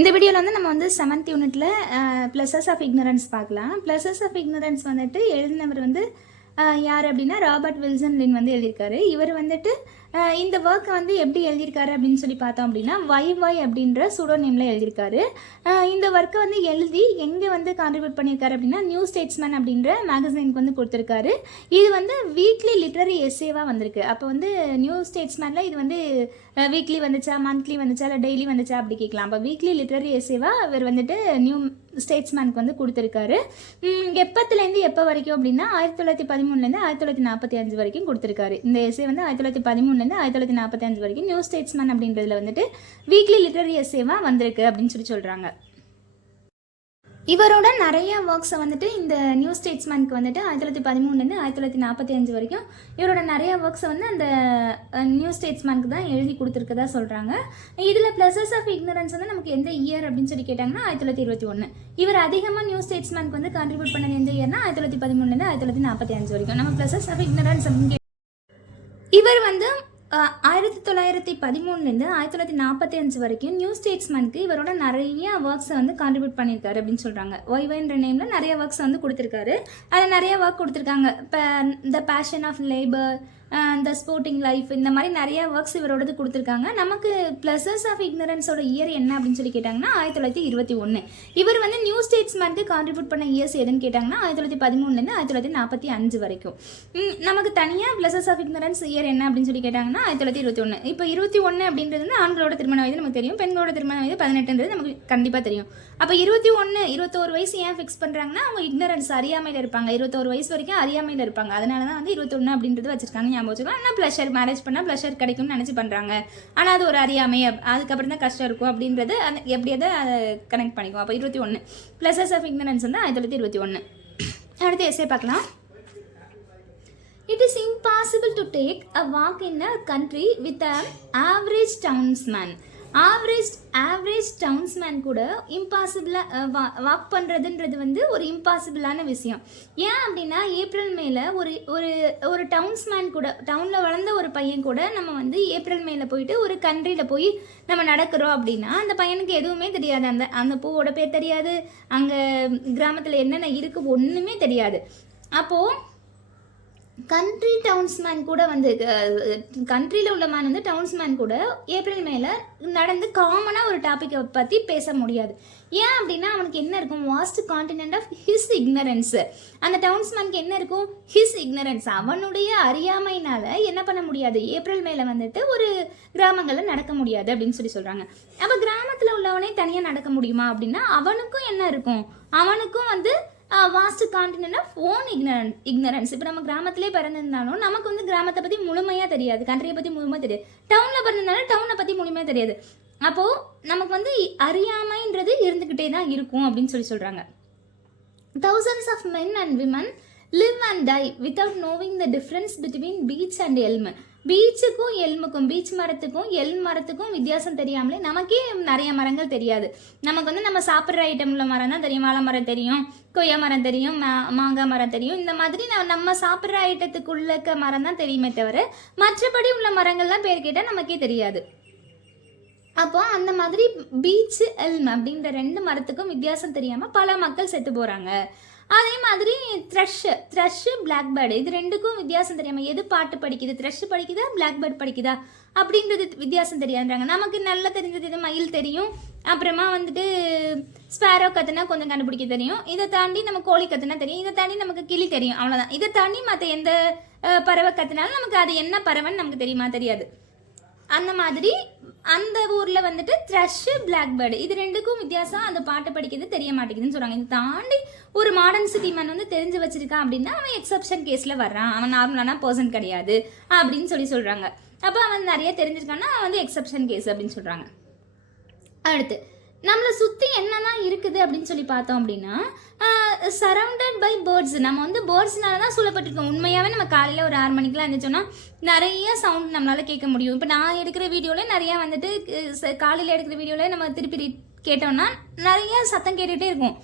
இந்த வீடியோவில் வந்து நம்ம வந்து 7th யூனிட்ல ப்ளஸஸ் ஆஃப் இக்னரன்ஸ் பார்க்கலாம். ப்ளஸஸ் ஆஃப் இக்னரன்ஸ் வந்துட்டு எழுதினவர் வந்து யார் அப்படின்னா ராபர்ட் வில்சன் லின் வந்து எழுதியிருக்காரு. இவர் வந்துட்டு இந்த ஒர்க்கை வந்து எப்படி எழுதியிருக்காரு அப்படின்னு சொல்லி பார்த்தோம் அப்படின்னா YY அப்படின்ற சூடோ நேமில் எழுதியிருக்காரு. இந்த ஒர்க்கை வந்து எழுதி எங்கே வந்து கான்ட்ரிபியூட் பண்ணியிருக்காரு அப்படின்னா நியூ ஸ்டேட்ஸ்மேன் அப்படின்ற மேகசைனுக்கு வந்து கொடுத்துருக்காரு. இது வந்து வீக்லி லிட்ரரி எஸ்ஸேவாக வந்திருக்கு. அப்போ வந்து நியூ ஸ்டேட்ஸ்மேனில் இது வந்து வீக்லி வந்துச்சா, மந்த்லி வந்துச்சா, இல்லை டெய்லி வந்துச்சா அப்படி கேட்கலாம். அப்போ வீக்லி லிட்ரரி எஸ்ஸேவாக அவர் வந்துட்டு நியூ ஸ்டேட்ஸ்மேனுக்கு வந்து கொடுத்துருக்காரு. எப்பத்துலேருந்து எப்போ வரைக்கும் அப்படின்னா 1913 1945 வரைக்கும் கொடுத்துருக்காரு. இந்த எஸ்ஸே வந்து 1913 1945 வரைக்கும் நியூ ஸ்டேட்ஸ்மேன் அப்படின்றதுல வந்துட்டு வீக்லி லிட்ரரி எஸ்ஸேவாக வந்திருக்கு அப்படின்னு சொல்கிறாங்க. இவரோட நிறைய ஒர்க்ஸை வந்துட்டு இந்த நியூ ஸ்டேட்ஸ்மேனுக்கு வந்துட்டு 1913 1945 வரைக்கும் இவரோட நிறைய ஒர்க்ஸை வந்து அந்த நியூ ஸ்டேட்ஸ்மேனுக்கு தான் எழுதி கொடுத்துருக்கதா சொல்கிறாங்க. இதில் ப்ளஸஸ் ஆஃப் இக்னரன்ஸ் வந்து நமக்கு எந்த இயர் அப்படின்னு சொல்லி கேட்டாங்கன்னா 1921. இவர் அதிகமாக நியூ ஸ்டேட்ஸ்மேனுக்கு வந்து கான்ட்ரிபியூட் பண்ணது எந்த இயர்னா 1913 1945 வரைக்கும். நம்ம ப்ளஸஸ் ஆஃப் இக்னரன்ஸ் அப்படின்னு இவர் வந்து 1913 1945 வரைக்கும் நியூ ஸ்டேட்ஸ்மேனுக்கு இவரோட நிறைய ஒர்க்ஸை வந்து கான்ட்ரிபியூட் பண்ணியிருக்காரு அப்படின்னு சொல்கிறாங்க. ஒய்வைன்ற நேமில் நிறைய ஒர்க்ஸ் வந்து கொடுத்துருக்காரு. அதில் நிறைய ஒர்க் கொடுத்துருக்காங்க. இப்போ the passion of labour, the sporting life, இந்த மாதிரி நிறைய ஒர்க்ஸ் இவரோடது கொடுத்துருக்காங்க. நமக்கு ப்ளஸஸ் ஆஃப் இக்னரன்ஸோட இயர் என்ன அப்படின்னு சொல்லி கேட்டாங்கன்னா 1921. இவர் வந்து நியூ ஸ்டேட்ஸ்மேனுக்கு கான்ட்ரிபியூட் பண்ண இயர்ஸ் எதுன்னு கேட்டாங்கன்னா 1913 1945 வரைக்கும். நமக்கு தனியாக ப்ளஸஸ் ஆஃப் இக்னரன்ஸ் இயர் என்ன அப்படின்னு சொல்லி கேட்டாங்கன்னா 1921. இப்போ 21 அப்படின்றது வந்து ஆண்களோட திருமண வயது நமக்கு தெரியும், பெண்களோட திருமண வயது 18ன்றது நமக்கு கண்டிப்பாக தெரியும். அப்போ 21 வயசு ஏன் ஃபிக்ஸ் பண்ணுறாங்கன்னா அவங்க இக்னரன்ஸ் அறியாமையில் இருப்பாங்க. 21 வயசு வரைக்கும் அறியாமையில் இருப்பாங்க. அதனால தான் வந்து 21 அப்படின்றது வச்சிருக்காங்க. ஞாபகம் வச்சுக்கலாம். ஆனால் ப்ளஷர், மேரேஜ் பண்ணால் ப்ளஷர் கிடைக்கும்னு நினச்சி பண்ணுறாங்க. ஆனால் அது ஒரு அறியாமை, அதுக்கப்புறம் தான் கஷ்டம் இருக்கும் அப்படின்றது எப்படியாவது அதை கனெக்ட் பண்ணிக்கும். அப்போ 21 ப்ளஸஸ் ஆஃப் இக்னரன்ஸ் வந்து 1921. அடுத்து எஸ்ஸே பார்க்கலாம். It is impossible to take a walk in a country with an average townsman. Average townsman கூட இம்பாசிபிளாக வாக் பண்ணுறதுன்றது வந்து ஒரு இம்பாசிபிளான விஷயம். ஏன் அப்படின்னா ஏப்ரல் மேல ஒரு டவுன்ஸ்மேன் கூட, டவுனில் வளர்ந்த ஒரு பையன் கூட நம்ம வந்து ஏப்ரல் மேல போயிட்டு ஒரு கண்ட்ரியில் போய் நம்ம நடக்கிறோம் அப்படின்னா அந்த பையனுக்கு எதுவுமே தெரியாது. அந்த பூவோட பேர் தெரியாது, அங்கே கிராமத்தில் என்னென்ன இருக்குது ஒன்றுமே தெரியாது. அப்போது கண்ட்ரி டவுன்ஸ்மேன் கூட வந்து கண்ட்ரியில் உள்ள மேன் வந்து டவுன்ஸ்மேன் கூட ஏப்ரல் மேல நடந்து காமனாக ஒரு டாப்பிக்கை பற்றி பேச முடியாது. ஏன் அப்படின்னா அவனுக்கு என்ன இருக்கும், vast continent of his ignorance. அந்த டவுன்ஸ்மேனுக்கு என்ன இருக்கும், ஹிஸ் இக்னரன்ஸ். அவனுடைய அறியாமையினால என்ன பண்ண முடியாது, ஏப்ரல் மேல வந்துட்டு ஒரு கிராமங்களில் நடக்க முடியாது அப்படின்னு சொல்கிறாங்க. அப்போ கிராமத்தில் உள்ளவனே தனியாக நடக்க முடியுமா அப்படின்னா அவனுக்கும் என்ன இருக்கும், அவனுக்கும் வந்து vast continent of own ignorance. இப்போ நம்ம கிராமத்திலே பிறந்திருந்தாலும் நமக்கு வந்து கிராமத்தை பற்றி முழுமையாக தெரியாது, கண்ட்ரியை பற்றி முழுமையாக தெரியாது. டவுனில் பிறந்திருந்தாலும் டவுனை பற்றி முழுமையாக தெரியாது. அப்போது நமக்கு வந்து அறியாமைன்றது இருந்துக்கிட்டே தான் இருக்கும் அப்படின்னு சொல்கிறாங்க. Thousands of men and women live and die without knowing the difference between beech and elm. பீச்சுக்கும் எல்முக்கும், பீச் மரத்துக்கும் எல் மரத்துக்கும் வித்தியாசம் தெரியாமலே நமக்கே நிறைய மரங்கள் தெரியாது. நமக்கு வந்து நம்ம சாப்பிட்ற ஐட்டம் உள்ள மரம் தான் தெரியும். வாழை மரம் தெரியும், கொய்யா மரம் தெரியும், மாங்காய் மரம் தெரியும். இந்த மாதிரி நம்ம சாப்பிட்ற ஐட்டத்துக்குள்ள மரம் தான் தெரியுமே தவிர மற்றபடி உள்ள மரங்கள்லாம் பேர் கேட்டால் நமக்கே தெரியாது. அப்போ அந்த மாதிரி பீச் எல்ம் அப்படின்ற 2 மரத்துக்கும் வித்தியாசம் தெரியாமல் பல மக்கள் செத்து போகிறாங்க. அதே மாதிரி த்ரஷ் பிளாக்பேர்டு, இது 2க்கும் வித்தியாசம் தெரியாமல் எது பாட்டு படிக்குது, த்ரஷ் படிக்குதா பிளாக்பேர்ட் படிக்குதா அப்படின்றது வித்தியாசம் தெரியாதுன்றாங்க. நமக்கு நல்லா தெரிஞ்சது இது மயில் தெரியும், அப்புறமா வந்துட்டு ஸ்பேரோ கத்துனா கொஞ்சம் கண்டுபிடிக்க தெரியும். இதை தாண்டி நம்ம கோழி கத்துனா தெரியும், இதை தாண்டி நமக்கு கிளி தெரியும், அவ்வளோதான். இதை தாண்டி மற்ற எந்த பறவை கத்துனாலும் நமக்கு அது என்ன பறவைன்னு நமக்கு தெரியுமா, தெரியாது. அந்த மாதிரி அந்த ஊரில் வந்துட்டு த்ரஷ் பிளாக்பேர்டு இது 2க்கும் வித்தியாசம், அந்த பாட்டு படிக்கிறது தெரிய மாட்டேங்குதுன்னு சொல்கிறாங்க. இதை தாண்டி ஒரு மாடர்ன் சிட்டி மேன் வந்து தெரிஞ்சு வச்சிருக்கான் அப்படின்னா அவன் எக்ஸப்ஷன் கேஸில் வர்றான், அவன் நார்மலான பர்சன் கிடையாது அப்படின்னு சொல்கிறாங்க. அப்போ அவன் நிறைய தெரிஞ்சிருக்கான்னா அவன் வந்து எக்ஸப்ஷன் கேஸ் அப்படின்னு சொல்கிறாங்க. அடுத்து நம்மளை சுற்றி என்னதான் இருக்குது அப்படின்னு சொல்லி பார்த்தோம் அப்படின்னா சரவுண்டட் பை பேர்ட்ஸ். நம்ம வந்து பேர்ட்ஸ்னால தான் சூழப்பட்டிருக்கோம். உண்மையாகவே நம்ம காலையில் ஒரு 6 மணிக்கெலாம் இருந்துச்சோன்னா நிறைய சவுண்ட் நம்மளால் கேட்க முடியும். இப்போ நான் எடுக்கிற வீடியோவில் நிறையா வந்துட்டு காலையில் எடுக்கிற வீடியோவில் நம்ம திருப்பி கேட்டோம்னா நிறைய சத்தம் கேட்டுகிட்டே இருக்கும்.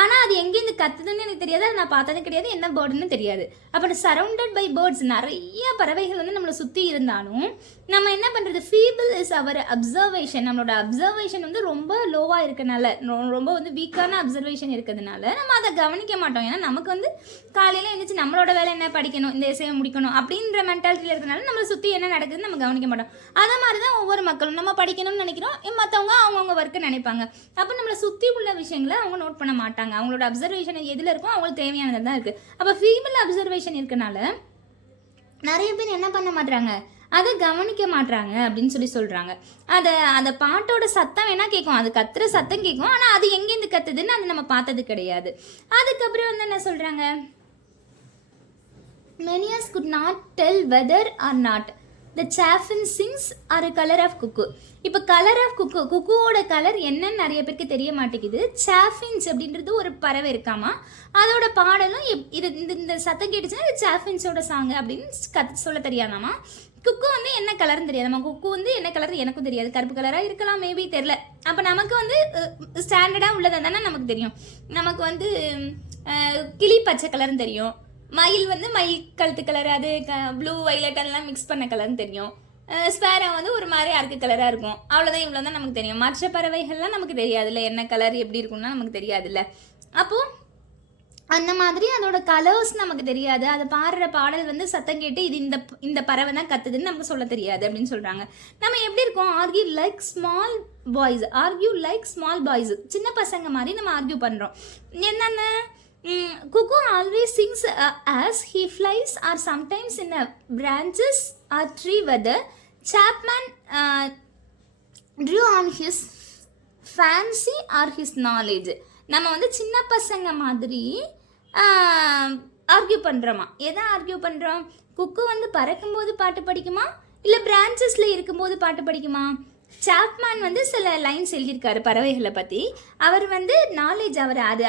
ஆனால் அது எங்கேருந்து கத்துதுன்னு எனக்கு தெரியாது, அது நான் பார்த்ததும் கிடையாது, என்ன பேர்டுன்னு தெரியாது. அப்போ சரவுண்டட் பை பேர்ட்ஸ், நிறைய பறவைகள் வந்து நம்மளை சுற்றி இருந்தாலும் நம்ம என்ன பண்ணுறது, ஃபீபிள் இஸ் அவர் அப்சர்வேஷன். நம்மளோட அப்சர்வேஷன் வந்து ரொம்ப லோவாக இருக்கனால, ரொம்ப வந்து வீக்கான அப்சர்வேஷன் இருக்கிறதுனால நம்ம அதை கவனிக்க மாட்டோம். ஏன்னா நமக்கு வந்து காலையில் எழுந்திரிச்சு நம்மளோட வேலை என்ன, படிக்கணும், இந்த எஸ்ஸையை முடிக்கணும் அப்படின்ற மென்டாலிட்டியில் இருக்கிறனால நம்மளை சுற்றி என்ன நடக்குதுன்னு நம்ம கவனிக்க மாட்டோம். அதே மாதிரி தான் ஒவ்வொரு மக்களும் நம்ம படிக்கணும்னு நினைக்கிறோம், மற்றவங்க அவங்கவுங்க ஒர்க்கை நினைப்பாங்க. அப்போ நம்மளை சுற்றி உள்ள விஷயங்களை அவங்க நோட் பண்ண மாட்டாங்க. அவங்களோட அப்சர்வேஷன் எதில் இருக்கும், அவங்களுக்கு தேவையானது தான் இருக்குது. அப்போ ஃபீபிள் அப்சர்வேஷன் இருக்கனால நிறைய பேர் என்ன பண்ண மாட்டாங்க, அதை கவனிக்க மாட்டாங்க அப்படின்னு சொல்கிறாங்க. அதை பாட்டோட சத்தம் வேணால் கேட்கும், அது கத்துற சத்தம் கேட்கும், ஆனால் அது எங்கேருந்து கத்துதுன்னு அது நம்ம பார்த்தது கிடையாது. அதுக்கப்புறம் வந்து என்ன சொல்கிறாங்க, many us could not tell whether or not the chaffinch sings are a color of cuckoo. இப்போ கலர் ஆஃப் குக்குவோட கலர் என்னன்னு நிறைய பேருக்கு தெரிய மாட்டேங்குது. சாஃபின்ஸ் அப்படின்றது ஒரு பறவை இருக்காமா, அதோட பாடலும் இது இந்த சத்தம் கேட்டுச்சுன்னா இது சாஃபின்ஸோட சாங் அப்படின்னு சொல்ல தெரியாதாமா. குக்கு வந்து என்ன கலர்னு தெரியாதாமா. குக்கு வந்து என்ன கலர் எனக்கும் தெரியாது, கருப்பு கலராக இருக்கலாம், மேபி தெரில. அப்போ நமக்கு வந்து ஸ்டாண்டர்டாக உள்ளதை தானே நமக்கு தெரியும். நமக்கு வந்து கிளி பச்சை கலர்னு தெரியும், மயில் வந்து மயில் கழுத்து கலர், அது ப்ளூ வைலட் எல்லாம் மிக்ஸ் பண்ண கலர்னு தெரியும். ஸ்பேரோ வந்து ஒரு மாதிரி அருக்கு கலராக இருக்கும். அவ்வளோதான், இவ்வளோ தான் நமக்கு தெரியும். மற்ற பறவைகள்லாம் நமக்கு தெரியாதுல்ல, என்ன கலர் எப்படி இருக்கும்னா நமக்கு தெரியாதுல்ல. அப்போது அந்த மாதிரி அதோட கலர்ஸ் நமக்கு தெரியாது. அதை பாடுற பாடல் வந்து சத்தம் கேட்டு இது இந்த பறவை தான் கத்துதுன்னு நமக்கு சொல்ல தெரியாது அப்படின்னு சொல்கிறாங்க. நம்ம எப்படி இருக்கோம், ஆர்கியூ லைக் ஸ்மால் பாய்ஸ், சின்ன பசங்க மாதிரி நம்ம ஆர்கியூ பண்ணுறோம். என்னென்ன, cuckoo always sings as he flies or sometimes in a branches or tree weather. Chapman drew on his fancy or his knowledge. நம்ம வந்து சின்ன பசங்க மாதிரி ஆர்கியூ பண்ணுறோமா. எதை ஆர்கியூ பண்ணுறோம், குக்கு வந்து பறக்கும்போது பாட்டு படிக்குமா இல்லை பிரான்ச்சஸில் இருக்கும்போது பாட்டு படிக்குமா. சாப்மேன் வந்து சில லைன்ஸ் எழுதியிருக்காரு பறவைகளை பற்றி. அவர் வந்து நாலேஜ்,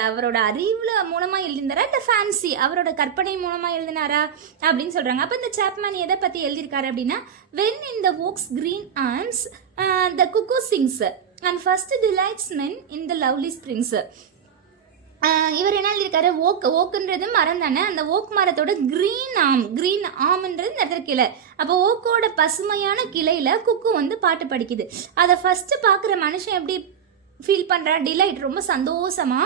அவரோட அறிவில் மூலமாக எழுதினாரா இல்லை ஃபேன்சி அவரோட கற்பனை மூலமாக எழுதினாரா அப்படின்னு சொல்கிறாங்க. அப்போ இந்த சாப்மேன் எதை பற்றி எழுதியிருக்காரு அப்படின்னா, when in the oaks green arms the cuckoo sings and first delights men in the lovely springs. இவர் என்ன எழுதியிருக்காரு, ஓக்குன்றது மரம் தானே, அந்த ஓக் மரத்தோட கிரீன் ஆம்ன்றது இந்த கிளை. அப்போ ஓக்கோட பசுமையான கிளையில குக்கு வந்து பாட்டு படிக்குது. அதை ஃபர்ஸ்ட் பார்க்குற மனுஷன் எப்படி ஃபீல் பண்ணுறா, டிலைட், ரொம்ப சந்தோஷமா.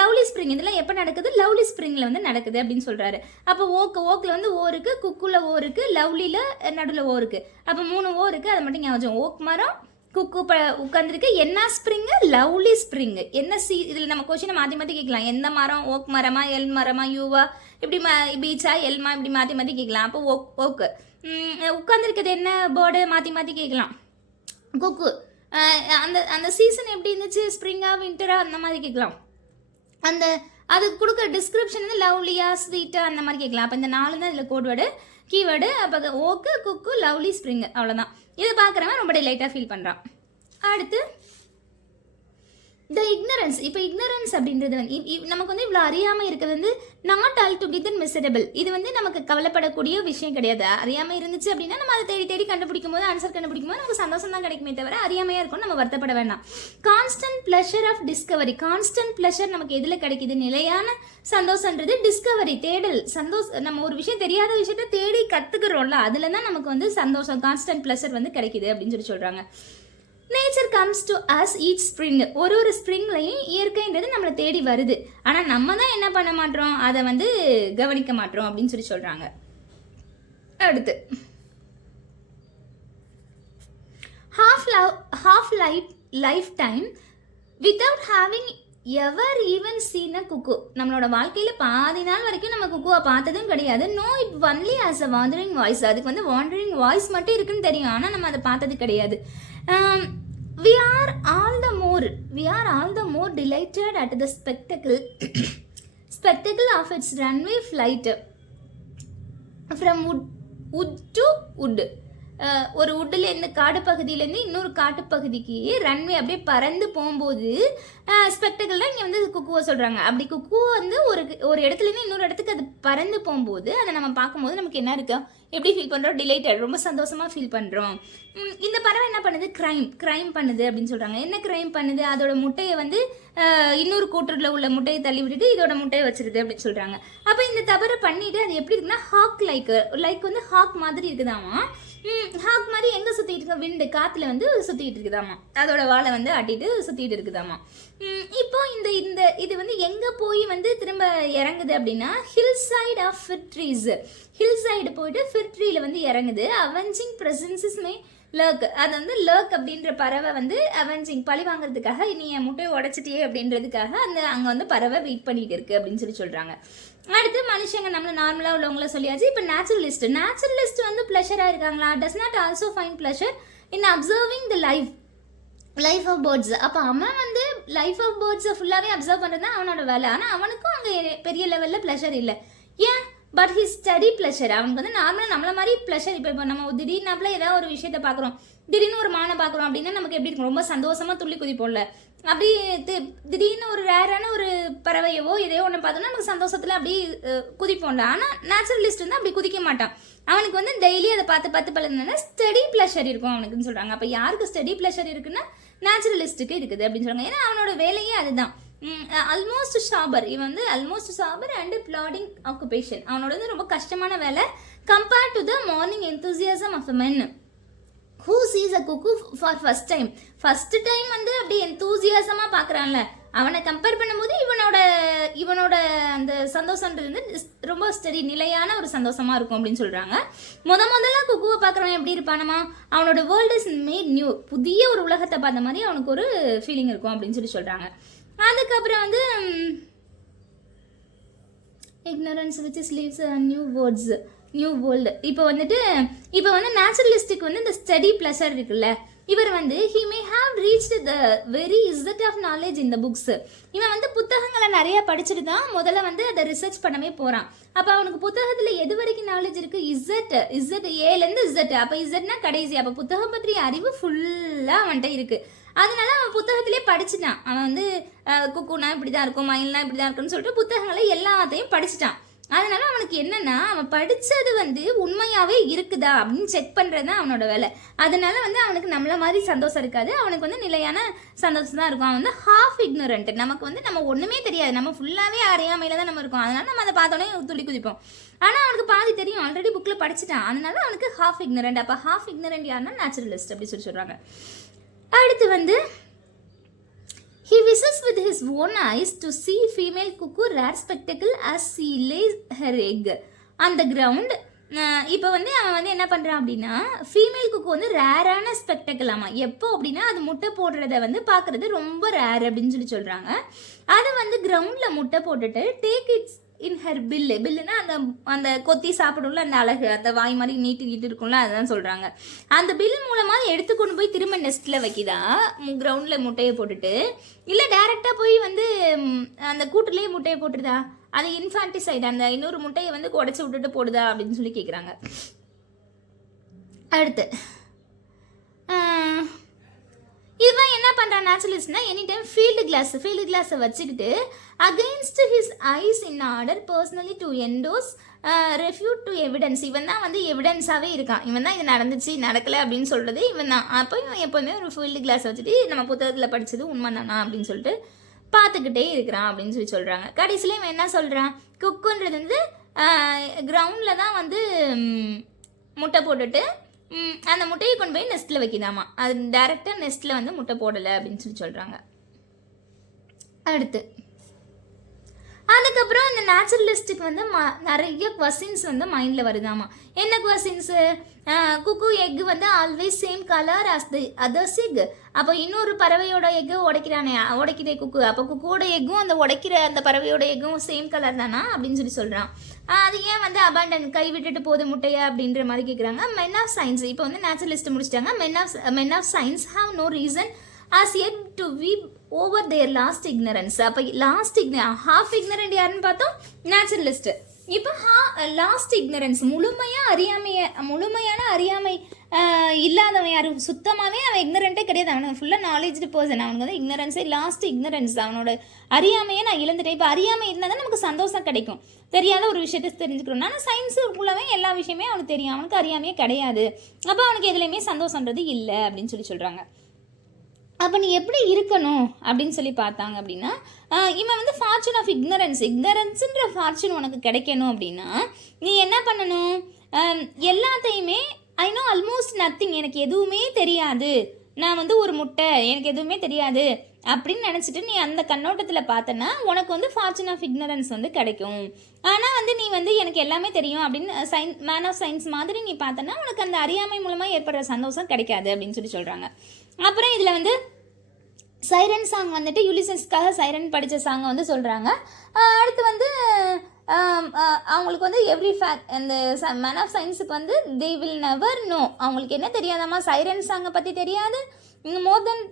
லவ்லி ஸ்ப்ரிங் இதெல்லாம் எப்போ நடக்குது, லவ்லி ஸ்ப்ரிங்கில் வந்து நடக்குது அப்படின்னு சொல்கிறாரு. அப்போ ஓக்கில் வந்து ஓ இருக்குது, குக்குல ஓ இருக்குது, லவ்லியில் நடுவில் ஓ இருக்குது. அப்போ 3 ஓ இருக்குது, அதை மட்டும் ஞாபகம். ஓக் மரம், குக்கு உட்காந்துருக்கு, என்ன ஸ்ப்ரிங்கு, லவ்லி ஸ்ப்ரிங்கு. என்ன இதில் நம்ம கொஸ்டினை மாற்றி மாற்றி கேட்கலாம். எந்த மரம், ஓக் மரமா, எல் மரமா, யூவா, இப்படி பீச்சா, எல்மா, இப்படி மாற்றி மாற்றி கேட்கலாம். அப்போ ஓக்கு உட்காந்துருக்கிறது என்ன பேர்டு, மாற்றி மாற்றி கேட்கலாம். குக்கு அந்த சீசன் எப்படி இருந்துச்சு, ஸ்ப்ரிங்கா வின்டரா, அந்த மாதிரி கேட்கலாம். அது கொடுக்குற டிஸ்கிரிப்ஷன் வந்து லவ்லியா, ஸ்வீட்டா, அந்த மாதிரி கேட்கலாம். அப்போ இந்த 4 தான் இதில் கோட்வேர்டு, கீவேர்டு. அப்போ ஓக்கு, குக்கு, லவ்லி, ஸ்ப்ரிங்கு, அவ்வளோதான். இது பார்க்குறவன் ரொம்ப டிலைட்டாக ஃபீல் பண்ணுறான். அடுத்து த இக்னரன்ஸ். இப்போ இக்னரன்ஸ் அப்படின்றது வந்து நமக்கு வந்து இவ்வளோ அறியாமல் இருக்கிறது வந்து நாட் ஆல் டுகெதர் மிசரபிள். இது வந்து நமக்கு கவலைப்படக்கூடிய விஷயம் கிடையாது. அறியாமல் இருந்துச்சு அப்படின்னா நம்ம அதை தேடி கண்டுபிடிக்கும் போது, ஆன்சர் கண்டுபிடிக்கும் போது நமக்கு சந்தோஷம் தான் கிடைக்குமே தவிர அறியாமையாக இருக்கும் நம்ம வருத்தப்பட வேண்டாம். Constant pleasure of discovery. Constant pleasure நமக்கு எதில் கிடைக்குது, நிலையான சந்தோஷன்றது டிஸ்கவரி, தேடல், சந்தோஷம். நம்ம ஒரு விஷயம், தெரியாத விஷயத்த தேடி கற்றுக்குறோம்ல, அதில் தான் நமக்கு வந்து சந்தோஷம், கான்ஸ்டன்ட் ப்ளஷர் வந்து கிடைக்குது அப்படின்னு சொல்கிறாங்க. Nature comes to us each spring. ஒரு ஸ்ப்ரிங்லையும் இயற்கைன்றது நம்மளை தேடி வருது. ஆனால் நம்ம தான் என்ன பண்ண மாட்டோம், அதை வந்து கவனிக்க மாட்டோம் அப்படின்னு சொல்கிறாங்க. அடுத்து half life time without having ever even seen a cuckoo. நம்மளோட வாழ்க்கையில் பாதி நாள் வரைக்கும் நம்ம குக்குவை பார்த்ததும் கிடையாது. No it only as a wandering voice. அதுக்கு வந்து வாண்டரிங் வாய்ஸ் மட்டும் இருக்குன்னு தெரியும், ஆனால் நம்ம அதை பார்த்தது கிடையாது. We are all the more delighted at the spectacle of its runway flight from wood to wood. ஒரு வுட்லேருந்து, காடு பகுதியிலேருந்து இன்னொரு காட்டு பகுதிக்கு ரன்வே அப்படியே பறந்து போகும்போது ஸ்பெக்டக்கிள் தான் இங்கே வந்து குக்குவை சொல்கிறாங்க. அப்படி குக்கு வந்து ஒரு இடத்துலேருந்து இன்னொரு இடத்துக்கு அது பறந்து போகும்போது அதை நம்ம பார்க்கும்போது நமக்கு என்ன இருக்கா, எப்படி ஃபீல் பண்ணுறோம், டிலைட்டட், ரொம்ப சந்தோஷமாக ஃபீல் பண்ணுறோம். இந்த பறவை என்ன பண்ணுது, க்ரைம் பண்ணுது அப்படின்னு சொல்கிறாங்க. என்ன க்ரைம் பண்ணுது, அதோட முட்டையை வந்து இன்னொரு கூட்டுல உள்ள முட்டையை தள்ளி விட்டுட்டு இதோட முட்டையை வச்சிருது அப்படின்னு சொல்கிறாங்க. அப்போ இந்த தவறை பண்ணிட்டு அது எப்படி இருக்குன்னா ஹாக் லைக் வந்து ஹாக் மாதிரி இருக்குதாமா. ஹாக் மாதிரி எங்கே சுற்றிட்டு இருக்க விண்டு காற்றுல வந்து சுற்றிட்டு இருக்குதாமா, அதோட வாழை வந்து ஆட்டிட்டு சுற்றிட்டு இருக்குதாமா. இப்போ இந்த இந்த இது வந்து எங்கே போய் வந்து திரும்ப இறங்குது அப்படின்னா hillside of fir trees, hillside போயிட்டு ஃபிர் ட்ரீல வந்து இறங்குது. அவெஞ்சிங் ப்ரெசன்சஸ் மே லர்க், அது வந்து லர்க் அப்படின்ற பறவை வந்து அவெஞ்சிங் பழி வாங்குறதுக்காக நீ என் முட்டையை உடச்சிட்டியே அப்படின்றதுக்காக அங்கே வந்து பறவை வெயிட் பண்ணிட்டு இருக்கு அப்படின்னு சொல்கிறாங்க. அடுத்து மனுஷங்க நம்மள நார்மலாக உள்ளவங்கள சொல்லியாச்சு. இப்போ நேச்சுரலிஸ்ட் வந்து ப்ளஷராக இருக்காங்களா? Does not also find pleasure in observing the life of birds. அப்போ அவன் வந்து லைஃப் ஆஃப் பேர்ட்ஸை ஃபுல்லாகவே அப்சர்வ் பண்ணுறது தான் அவனோட வேலை. ஆனால் அவனுக்கும் அங்கே பெரிய லெவலில் ப்ளஷர் இல்லை. ஏன்? But he study pleasure. அவனுக்கு வந்து நார்மலாக நம்மள மாதிரி ப்ளஷர். இப்போ நம்ம திடீர்னாப்புல ஏதாவது ஒரு விஷயத்த பார்க்குறோம், திடீர்னு ஒரு மானை பார்க்குறோம் அப்படின்னா நமக்கு எப்படி இருக்கும்? ரொம்ப சந்தோஷமாக துள்ளி குதிப்போம்ல. அப்படி திடீர்னு ஒரு ரேரான ஒரு பறவையவோ எதையோ ஒன்று பார்த்தோம்னா நமக்கு சந்தோஷத்தில் அப்படி குதிப்போம்ல. ஆனால் நேச்சுரலிஸ்ட் வந்து அப்படி குதிக்க மாட்டான். அவனுக்கு வந்து டெய்லி அதை பார்த்து பழகுனா ஸ்டடி ப்ளஷர் இருக்கும் அவனுக்குன்னு சொல்கிறாங்க. அப்போ யாருக்கு ஸ்டடி ப்ளஷர் இருக்குன்னா நேச்சுரலிஸ்ட்டுக்கு இருக்குது அப்படின்னு சொல்கிறாங்க. ஏன்னா அவனோட வேலையே அதுதான். ஆல்மோஸ்ட் சாபர், இவன் வந்து almost sober and plodding occupation. அவனோட வந்து ரொம்ப கஷ்டமான வேலை compared to the morning enthusiasm of a men who sees a cuckoo for first time வந்து அப்படி எந்தூசியாசமாக பார்க்குறான்ல, அவனை கம்பேர் பண்ணும்போது இவனோட அந்த சந்தோஷன்றது வந்து ரொம்ப ஸ்டடி நிலையான ஒரு சந்தோஷமாக இருக்கும் அப்படின்னு சொல்கிறாங்க. முதல்ல குக்குவை பார்க்குறவன் எப்படி இருப்பானமா, அவனோட வேர்ல்டு இஸ் மேட் நியூ, புதிய ஒரு உலகத்தை பார்த்த மாதிரி அவனுக்கு ஒரு ஃபீலிங் இருக்கும் அப்படின்னு சொல்கிறாங்க. அதுக்கப்புறம் வந்து ignorance which leaves a new world. இப்போ வந்து நேச்சுரலிஸ்டிக் வந்து இந்த ஸ்டடி ப்ளஷர் இருக்குல்ல, இவர் வந்து he may have reached the very izzat of knowledge in the books. இவன் வந்து புத்தகங்களை நிறைய படிச்சுட்டு தான் முதல்ல வந்து அதை ரிசர்ச் பண்ணவே போகிறான். அப்போ அவனுக்கு புத்தகத்தில் எது வரைக்கும் நாலேஜ் இருக்குது? இஸ்ஸட் ஏலேருந்து இஸ்ஸட். அப்போ இஸ்ஸட்னா கடைசி. அப்போ புத்தகம் பற்றிய அறிவு ஃபுல்லாக அவன்கிட்ட இருக்குது. அதனால அவன் புத்தகத்திலே படிச்சுட்டான். அவன் வந்து குக்குனா இப்படி தான் இருக்கும், மயில்னா இப்படி தான் இருக்குன்னு சொல்லிட்டு புத்தகங்களை எல்லாத்தையும் படிச்சுட்டான். அதனால அவனுக்கு என்னன்னா அவன் படித்தது வந்து உண்மையாகவே இருக்குதா அப்படின்னு செக் பண்ணுறது தான் அவனோட வேலை. அதனால வந்து அவனுக்கு நம்மள மாதிரி சந்தோஷம் இருக்காது, அவனுக்கு வந்து நிலையான சந்தோஷம் தான் இருக்கும். அவன் வந்து ஹாஃப் இக்னோரண்ட். நமக்கு வந்து நம்ம ஒன்றுமே தெரியாது, நம்ம ஃபுல்லாகவே அறியாமையில தான் நம்ம இருக்கோம். அதனால நம்ம அதை பார்த்தோன்னே துள்ளி குதிப்போம். ஆனால் அவனுக்கு பாதி தெரியும், ஆல்ரெடி புக்கில் படிச்சுட்டான். அதனால அவனுக்கு ஹாஃப் இக்னோரண்ட். அப்போ ஹாஃப் இக்னோரண்ட் யாருன்னா நேச்சுரலிஸ்ட் அப்படி சொல்கிறாங்க. அடுத்து வந்து he visits with his own eyes to see female cuckoo rare spectacle as she lays her egg on the ground. இப்போ வந்து அவன் வந்து என்ன பண்ணுறான் அப்படின்னா ஃபீமேல் குக்கு வந்து ரேரான ஸ்பெக்டக்கிள். ஆமாம், எப்போ அப்படின்னா அது முட்டை போடுறத வந்து பார்க்குறது ரொம்ப ரேர் அப்படின்னு சொல்கிறாங்க. அது வந்து கிரவுண்டில் முட்டை போட்டுட்டு டேக் இட்ஸ் இன் ஹர் பில்லுன்னா அந்த கொத்தி சாப்பிடும்ல அந்த அழகு, அந்த வாய் மாதிரி நீட்டு இருக்கும்ல, அதுதான் சொல்கிறாங்க. அந்த பில் மூலமாக எடுத்துக்கொண்டு போய் திரும்ப நெஸ்ட்டில் வைக்கிதா கிரவுண்டில் முட்டையை போட்டுட்டு, இல்லை டைரெக்டாக போய் வந்து அந்த கூட்டுலேயே முட்டையை போட்டுருதா? அது இன்ஃபான்டிசைட், அந்த இன்னொரு முட்டையை வந்து உடச்சி விட்டுட்டு போடுதா அப்படின்னு சொல்லி கேட்குறாங்க. அடுத்து இவன் என்ன பண்ணுறான் நேச்சுரலிஸ்ட்னா எனி டைம் ஃபீல்டு கிளாஸை வச்சுக்கிட்டு against his eyes in order personally to என்டோஸ் refute to evidence. இவன் தான் வந்து எவிடன்ஸாகவே இருக்கான். இவன் தான் இது நடந்துச்சு நடக்கலை அப்படின்னு சொல்கிறது இவன் தான். அப்போ இவன் எப்போவுமே ஒரு ஃபீல்டு கிளாஸ் வச்சுட்டு நம்ம புத்தகத்தில் படித்தது உண்மை தானா அப்படின்னு சொல்லிட்டு பார்த்துக்கிட்டே இருக்கிறான் அப்படின்னு சொல்கிறாங்க. கடைசியில் இவன் என்ன சொல்கிறான், குக்குன்றது வந்து கிரவுண்டில் தான் வந்து முட்டை போட்டுட்டு அந்த முட்டையை கொண்டு போய் நெஸ்ட்டில் வைக்கிதாமா. அது டைரெக்டாக நெஸ்ட்டில் வந்து முட்டை போடலை அப்படின்னு சொல்கிறாங்க. அடுத்து அதுக்கப்புறம் இந்த நேச்சுரலிஸ்ட்டுக்கு வந்து நிறைய கொஸ்டின்ஸ் வந்து மைண்டில் வருதாமா. என்ன கொஸ்டின்ஸு? குக்கு எக்கு வந்து always same colour as the others egg. அப்போ இன்னொரு பறவையோட எக்கு உடைக்கிறே குக்கு. அப்போ குக்குவோட எக்கும் அந்த உடைக்கிற அந்த பறவையோட எக்கும் சேம் கலர் தானா அப்படின்னு சொல்கிறான். அது ஏன் வந்து அபாண்டன் கை விட்டுட்டு போகுது முட்டையா அப்படின்ற மாதிரி கேட்குறாங்க. மென் ஆஃப் சயின்ஸ் இப்போ வந்து நேச்சுரலிஸ்ட் முடிச்சிட்டாங்க. Men of science have no reason as yet to weep over their lost ignorance. அப்போ ஹாஃப் இக்னரண்ட் யாருன்னு பார்த்தோம் நேச்சுரலிஸ்ட். இப்போ லாஸ்ட் இக்னரன்ஸ் முழுமையான அறியாமை இல்லாதவன் யார்? சுத்தமாகவே அவன் இக்னரண்ட்டே கிடையாது, அவனுக்கு ஃபுல்லாக நாலேஜ்டு பர்சன். அவனுக்கு வந்து இக்னரன்ஸே லாஸ்ட் இக்னரன்ஸ். அவனோட அறியாமையே நான் இழந்துட்டேன். இப்போ அறியாமை இருந்தால் தான் நமக்கு சந்தோஷம் கிடைக்கும். தெரியாத ஒரு விஷயத்தை தெரிஞ்சுக்கணும். ஆனால் சயின்ஸுக்குள்ளவே எல்லா விஷயமே அவனுக்கு தெரியும், அவனுக்கு அறியாமையே கிடையாது. அப்போ அவனுக்கு எதுலேயுமே சந்தோஷன்றது இல்லை அப்படின்னு சொல்கிறாங்க. அப்போ நீ எப்படி இருக்கணும் அப்படின்னு சொல்லி பார்த்தாங்க அப்படின்னா இவன் வந்து ஃபார்ச்சூன் ஆஃப் இக்னரன்ஸுன்ற ஃபார்ச்சூன் உனக்கு கிடைக்கணும் அப்படின்னா நீ என்ன பண்ணணும்? எல்லாத்தையுமே ஐ நோ ஆல்மோஸ்ட் நத்திங், எனக்கு எதுவுமே தெரியாது, நான் வந்து ஒரு முட்டை, எனக்கு எதுவுமே தெரியாது அப்படின்னு நினச்சிட்டு நீ அந்த கண்ணோட்டத்தில் பார்த்தனா உனக்கு வந்து ஃபார்ச்சூன் ஆஃப் இக்னரன்ஸ் வந்து கிடைக்கும். ஆனால் வந்து நீ வந்து எனக்கு எல்லாமே தெரியும் அப்படின்னு மேன் ஆஃப் சயின்ஸ் மாதிரி நீ பார்த்தனா உனக்கு அந்த அறியாமை மூலமாக ஏற்படுற சந்தோஷம் கிடைக்காது அப்படின்னு சொல்கிறாங்க. அப்புறம் இதில் வந்து சைரன் சாங் வந்துட்டு யுலிசஸ்க்காக சைரன் படித்த சாங்கை வந்து சொல்கிறாங்க. அடுத்து வந்து அவங்களுக்கு வந்து எவ்ரி ஃபேக்ட் அந்த மேன் ஆஃப் சயின்ஸுக்கு வந்து தே வில் நெவர் நோ, அவங்களுக்கு என்ன தெரியாதாம்மா, சைரன் சாங்கை பற்றி தெரியாது. மோர் தென்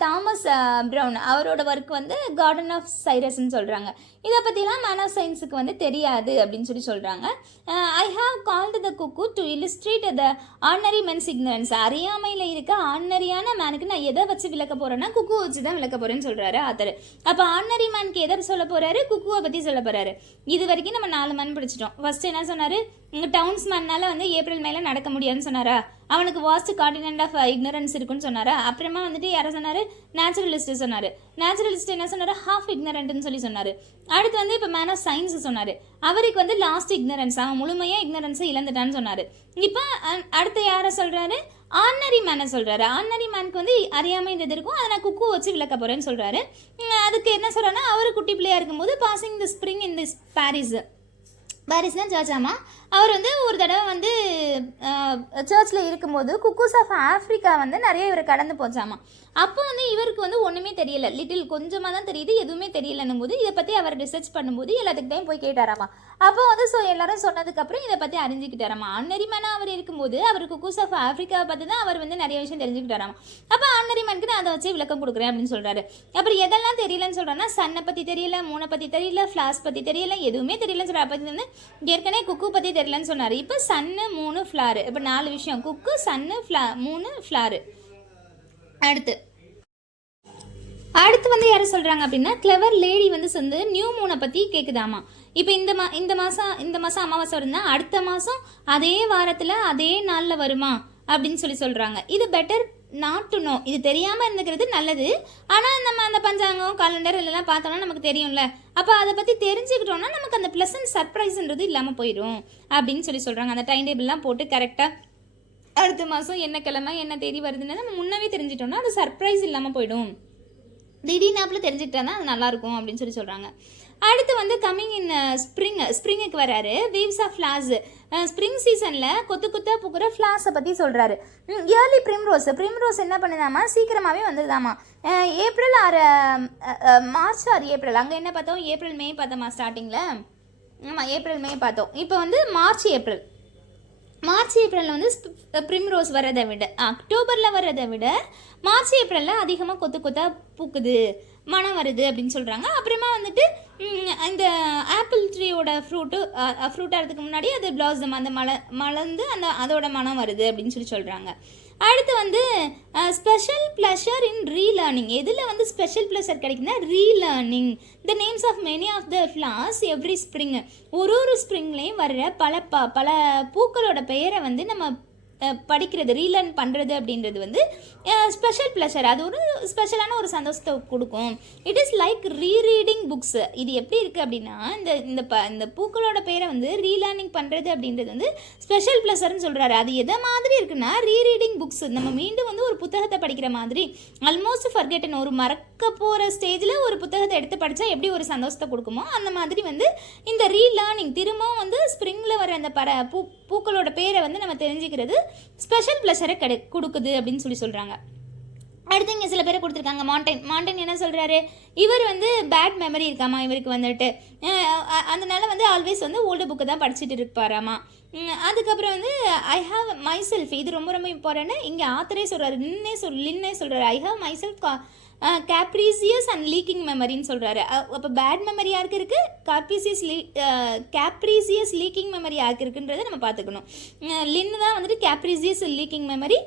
தாமஸ் ப்ரவுன் அவரோட ஒர்க் வந்து கார்டன் ஆஃப் சைரஸ்ன்னு சொல்கிறாங்க. இதை பற்றிலாம் மேன் ஆஃப் சயின்ஸுக்கு வந்து தெரியாது அப்படின்னு சொல்கிறாங்க. I have called the cuckoo to illustrate the ordinary men's ignorance, அறியாமையில் இருக்க ஆர்டினரியான மேனுக்கு நான் எதை வச்சு விளக்க போகிறேன்னா குக்கு வச்சு தான் விளக்க போகிறேன்னு சொல்கிறாரு ஆத்தர். அப்போ ஆர்டினரி மேனுக்கு எதை சொல்ல போகிறாரு, குக்குவை பற்றி சொல்ல போகிறாரு. இது வரைக்கும் நம்ம 4 மேன் பிடிச்சிட்டோம். ஃபர்ஸ்ட் என்ன சொன்னார், டவுன்ஸ் மேனால வந்து ஏப்ரல் மேலே நடக்க முடியாதுன்னு சொன்னாரா, அவனுக்கு வாஸ்ட் கார்டினன்ட் ஆஃப் இக்னரன்ஸ் இருக்குன்னு சொன்னாரா. அப்புறமா வந்துட்டு யாரை சொன்னார், நேச்சுரலிஸ்ட் சொன்னார். நேச்சுரலிஸ்ட் என்ன சொன்னார், ஹாஃப் இக்னரண்ட்னு சொன்னார். அடுத்து வந்து இப்போ மேன் ஆஃப் சயின்ஸ் சொன்னார், அவருக்கு வந்து லாஸ்ட் இக்னரன்ஸ், அவன் முழுமையாக இக்னரன்ஸை இழந்துட்டான்னு சொன்னார். இப்போ அடுத்து யாரை சொல்கிறாரு, ஆர்டினரி மேனை சொல்கிறாரு. ஆர்டினரி மேனுக்கு வந்து அறியாமை இது இருக்கும், அதை நான் குக்கு வச்சு விளக்க போகிறேன்னு சொல்கிறாரு. அதுக்கு என்ன சொல்கிறேன்னா, அவர் குட்டி பிள்ளையாக இருக்கும்போது passing the spring in this பாரிஸ்னா சர்ச்சாமா, அவர் வந்து ஒரு தடவை வந்து சர்ச்சில் இருக்கும்போது குக்கூஸ் ஆஃப் ஆஃப்ரிக்கா வந்து நிறைய இவர் கடந்து போச்சாமா. அப்போ வந்து இவருக்கு வந்து ஒன்றுமே தெரியல, லிட்டில் கொஞ்சமாக தான் தெரியுது, எதுவுமே தெரியலன்னும் போது இதை பற்றி அவர் ரிசர்ச் பண்ணும்போது எல்லாத்துக்கிட்டையும் போய் கேட்டாராமா. அப்போ வந்து எல்லாரும் சொன்னதுக்கப்புறம் இதை பற்றி அறிஞ்சிக்கிட்டாராமா. ஆர்டினரி மேனாக அவர் இருக்கும்போது அவர் குக்கூஸ் ஆஃப் ஆஃப்ரிக்காவை பற்றி தான் அவர் வந்து நிறைய விஷயம் தெரிஞ்சுக்கிட்டாராமா. அப்போ ஆர்டினரி மேனுக்கு நான் அதை வச்சு விளக்கம் கொடுக்குறேன் அப்படின்னு சொல்கிறாரு. அப்புறம் எதெல்லாம் தெரியலன்னு சொல்கிறேன்னா, சன்னை பற்றி தெரியல, மூனை பற்றி தெரியல, ஃப்ளாஸ் பற்றி தெரியல, எதுவுமே தெரியலன்னு சொல்கிற. அப்போ வந்து ஏற்கனவே குக்கு பற்றி தெரியலன்னு சொன்னார். இப்போ சன்னு 3 ஃப்ளாரு, இப்போ 4 விஷயம், குக்கு சன்னு 3 ஃப்ளாரு. அடுத்து வந்து யாரை சொல்கிறாங்க அப்படின்னா, கிளவர் லேடி வந்து நியூ மூனை பற்றி கேட்குதாமா. இப்போ இந்த மாதம் அமாவாசை வருதுன்னா அடுத்த மாதம் அதே வாரத்தில் அதே நாளில் வருமா அப்படின்னு சொல்கிறாங்க. இது பெட்டர் நாட் டு நோ, இது தெரியாமல் இருந்துக்கிறது நல்லது. ஆனால் நம்ம அந்த பஞ்சாங்கம் காலண்டர் இதெல்லாம் பார்த்தோம்னா நமக்கு தெரியும்ல, அப்போ அதை பற்றி தெரிஞ்சுக்கிட்டோம்னா நமக்கு அந்த ப்ளசன்ட் சர்ப்ரைஸ்ன்றது இல்லாமல் போயிடும் அப்படின்னு சொல்கிறாங்க. அந்த டைம் டேபிள்லாம் போட்டு கரெக்டாக அடுத்த மாதம் என்ன கிழமை என்ன தேதி வருதுன்னு நம்ம முன்னவே தெரிஞ்சிட்டோம்னா அது சர்ப்ரைஸ் இல்லாமல் போயிடும். திடீர்னாப்பில் தெரிஞ்சுக்கிட்டா தான் அது நல்லாயிருக்கும் அப்படின்னு சொல்கிறாங்க. அடுத்து வந்து கம்மிங் இன் ஸ்ப்ரிங்குக்கு வராரு. வேவ்ஸ் ஆஃப் ஃப்ளாஸ், ஸ்ப்ரிங் சீசனில் கொத்தாக பூக்கிற ஃப்ளாஸை பற்றி சொல்கிறாரு. இயர்லி ப்ரிம்ரோஸ் என்ன பண்ணுதாமா, சீக்கிரமாகவே வந்துடுதாமா. ஏப்ரல் மார்ச் ஏப்ரல், அங்கே என்ன பார்த்தோம், ஏப்ரல் மே பார்த்தோமா ஸ்டார்டிங்கில். ஆமாம், ஏப்ரல் மே பார்த்தோம். இப்போ வந்து மார்ச் ஏப்ரலில் வந்து ப்ரிம்ரோஸ் வர்றதை விட அக்டோபரில் வர்றதை விட மார்ச் ஏப்ரலில் அதிகமாக கொத்தாக பூக்குது, மனம் வருது அப்படின்னு சொல்கிறாங்க. அப்புறமா வந்துட்டு இந்த ஆப்பிள் ட்ரீயோட ஃப்ரூட்டாகிறதுக்கு முன்னாடி அது பிளாசம் அந்த மலர்ந்து அதோட மனம் வருது அப்படின்னு சொல்கிறாங்க. அடுத்து வந்து ஸ்பெஷல் ப்ளஷர் இன் ரீலேர்னிங், எதில் வந்து ஸ்பெஷல் ப்ளஷர் கிடைக்குதுன்னா relearning the names of many of the flowers every spring, ஒரு ஸ்ப்ரிங்லேயும் வர்ற பல பூக்களோட பெயரை வந்து நம்ம படிக்கிறது, ரீலேர்ன் பண்ணுறது அப்படின்றது வந்து ஸ்பெஷல் ப்ளஷர், அது ஒரு ஸ்பெஷலான ஒரு சந்தோஷத்தை கொடுக்கும். It is like rereading books. இது எப்படி இருக்குது அப்படின்னா, இந்த பூக்களோட பேரை வந்து ரீலேர்னிங் பண்ணுறது அப்படின்றது வந்து ஸ்பெஷல் ப்ளஷர்னு சொல்கிறாரு. அது எதை மாதிரி இருக்குன்னா ரீரீடிங் புக்ஸ், நம்ம மீண்டும் வந்து ஒரு புத்தகத்தை படிக்கிற மாதிரி, ஆல்மோஸ்ட் ஃபர்கெட்டன், ஒரு மறக்க போகிற ஸ்டேஜில் ஒரு புத்தகத்தை எடுத்து படித்தா எப்படி ஒரு சந்தோஷத்தை கொடுக்குமோ அந்த மாதிரி வந்து இந்த ரீலேர்னிங், திரும்பவும் வந்து ஸ்ப்ரிங்கில் வர அந்த பூக்களோட பேரை வந்து நம்ம தெரிஞ்சுக்கிறது ஸ்பெஷல் ப்ளஷரை கொடுக்குது அப்படின்னு சொல்கிறாங்க. அடுத்து இங்கே சில பேரை கொடுத்துருக்காங்க. மாண்டைன் என்ன சொல்கிறாரு, இவர் வந்து பேட் மெமரி இருக்காமா இவருக்கு வந்துட்டு, அதனால வந்து ஆல்வேஸ் வந்து ஓல்டு புக்கு தான் படிச்சுட்டு இருப்பாராமா. அதுக்கப்புறம் வந்து ஐ ஹாவ் மை செல்ஃப், இது ரொம்ப ரொம்ப இம்பார்ட்டன்ட், இங்கே ஆத்தரே சொல்கிறாரு, லின்னே சொல்கிறாரு, I have myself capricious and leaking மெமரின்னு சொல்கிறாரு. அப்போ பேட் மெமரி யாருக்கு இருக்குது, கேப்ரீசியஸ் லீக்கிங் மெமரி யாருக்கு இருக்குன்றதை நம்ம பார்த்துக்கணும். லின்னு தான் வந்துட்டு capricious leaking memory,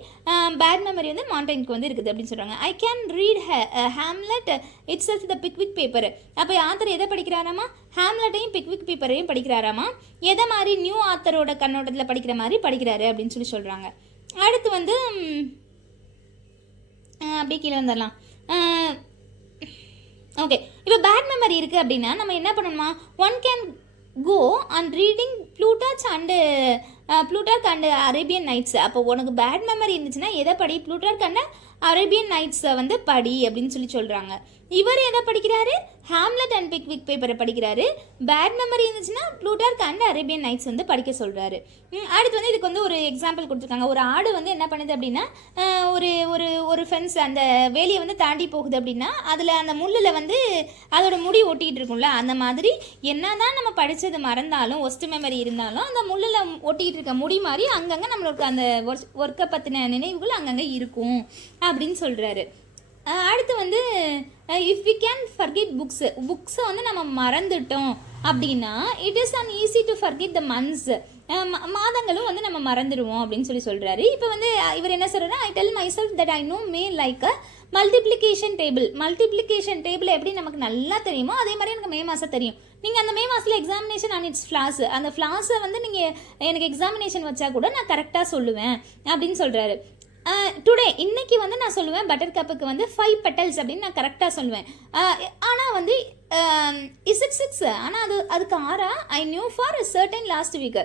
bad memory வந்து மாண்டைனுக்கு வந்து இருக்குது அப்படின்னு சொல்கிறாங்க. I can read Hamlet itself the Pickwick paper. அப்போ ஆத்தர் எதை படிக்கிறாராமா, ஹேம்லெட்டையும் பிக்விக் பேப்பரையும் படிக்கிறாராமா. எதை மாதிரி நியூ ஆத்தரோட கண்ணோட்டத்தில் படிக்கிற மாதிரி படிக்கிறாரு அப்படின்னு சொல்கிறாங்க. அடுத்து வந்து அப்படியே கீழே வந்துடலாம். ஓகே, இப்போ பேட் மெமரி இருக்குது அப்படின்னா நம்ம என்ன பண்ணணுமா, one can go and reading Plutarch and Arabian Nights. அப்போ உனக்கு பேட் மெமரி இருந்துச்சுன்னா எதை படி? ப்ளூட்டார்க் அண்ட் அரேபியன் நைட்ஸை வந்து படி அப்படின்னு சொல்கிறாங்க. இவர் எதை படிக்கிறாரு? ஹாம்லெட் அண்ட் பிக்விக் பேப்பரை படிக்கிறாரு. பேட் மெமரி இருந்துச்சுன்னா ப்ளூட்டார்க் அண்ட் அரேபியன் நைட்ஸ் வந்து படிக்க சொல்கிறாரு. அடுத்து வந்து இதுக்கு வந்து ஒரு எக்ஸாம்பிள் கொடுத்துருக்காங்க. ஒரு ஆடு வந்து என்ன பண்ணுது அப்படின்னா, ஒரு ஒரு ஒரு ஃபென்ஸ் அந்த வேலியை வந்து தாண்டி போகுது அப்படின்னா அதில் அந்த முள்ளில் வந்து அதோட முடி ஒட்டிகிட்டு இருக்கும்ல, அந்த மாதிரி என்ன தான் நம்ம படித்தது மறந்தாலும் ஒஸ்ட் மெமரி இருந்தாலும் அந்த முள்ளில் ஒட்டிகிட்டு இருக்க முடி மாதிரி அங்கங்கே நம்மளுக்கு அந்த ஒர்க்கை பற்றின நினைவுகள் அங்கங்கே இருக்கும் அப்படின்னு சொல்கிறாரு. அடுத்து வந்து இஃப் வி கேன் ஃபர்கெட் புக்ஸை வந்து நம்ம மறந்துட்டோம் அப்படின்னா it is an easy to forget the months. மாதங்களும் வந்து நம்ம மறந்துடுவோம் அப்படின்னு சொல்கிறாரு. இப்போ வந்து இவர் என்ன சொல்கிறாருன்னா, I tell my self that I know May like a multiplication table எப்படி நமக்கு நல்லா தெரியுமோ அதே மாதிரி எனக்கு மே மாதம் தெரியும். நீங்கள் அந்த மே மாதத்தில் எக்ஸாமினேஷன் ஆன் இட்ஸ் ஃப்ளாஸ், அந்த ஃப்ளாஸை வந்து நீங்கள் எனக்கு எக்ஸாமினேஷன் வச்சா கூட நான் கரெக்டாக சொல்லுவேன் அப்படின்னு சொல்கிறாரு. டுடே இன்னைக்கு வந்து நான் சொல்லுவேன் பட்டர் கப்புக்கு வந்து 5 பெட்டல்ஸ் அப்படின்னு நான் கரெக்டாக சொல்லுவேன். ஆனால் வந்து இஸ் இட் 6? ஆனால் அதுக்கு 6. I knew for certain last week.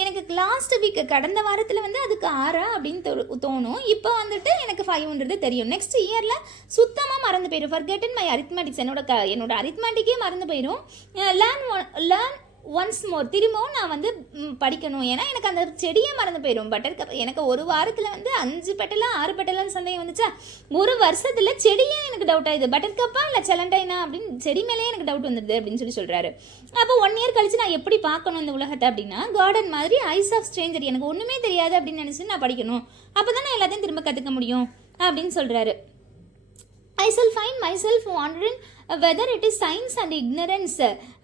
எனக்கு லாஸ்ட் வீக்கு கடந்த வாரத்தில் வந்து அதுக்கு 6 அப்படின்னு தோணும். இப்போ வந்துட்டு எனக்கு 5ன்றது தெரியும். நெக்ஸ்ட் இயரில் சுத்தமாக மறந்து போயிடும். ஃபர்கெட்டன் மை அரித்மெட்டிக்ஸ், என்னோட அரித்மெட்டிக்கே மறந்து போயிடும். லேர்ன் ஒன்ஸ் மோர், திரும்பவும் நான் வந்து படிக்கணும். ஏன்னா எனக்கு அந்த செடியே மறந்து போயிடும். பட்டர் கப் எனக்கு ஒரு வாரத்தில் வந்து 5 பெட்டலாம் 6 பெட்டலான்னு சந்தேகம் வந்துச்சா, ஒரு வருஷத்தில் செடியே எனக்கு டவுட் ஆகுது. பட்டர் கப்பா இல்லை செலண்டைனா அப்படின்னு செடி மேலேயே எனக்கு டவுட் வந்துடுது அப்படின்னு சொல்கிறாரு. அப்போ 1 இயர் கழிச்சு நான் எப்படி பார்க்கணும் இந்த உலகத்தை அப்படின்னா, கார்டன் மாதிரி ஐஸ் ஆஃப் ஸ்ட்ரேஞ்சர், எனக்கு ஒன்றுமே தெரியாது அப்படின்னு நினச்சிட்டு நான் படிக்கணும். அப்போ தான் நான் எல்லாத்தையும் திரும்ப கற்றுக்க முடியும் அப்படின்னு சொல்கிறாரு. I shall find myself wondering whether it is science and ignorance.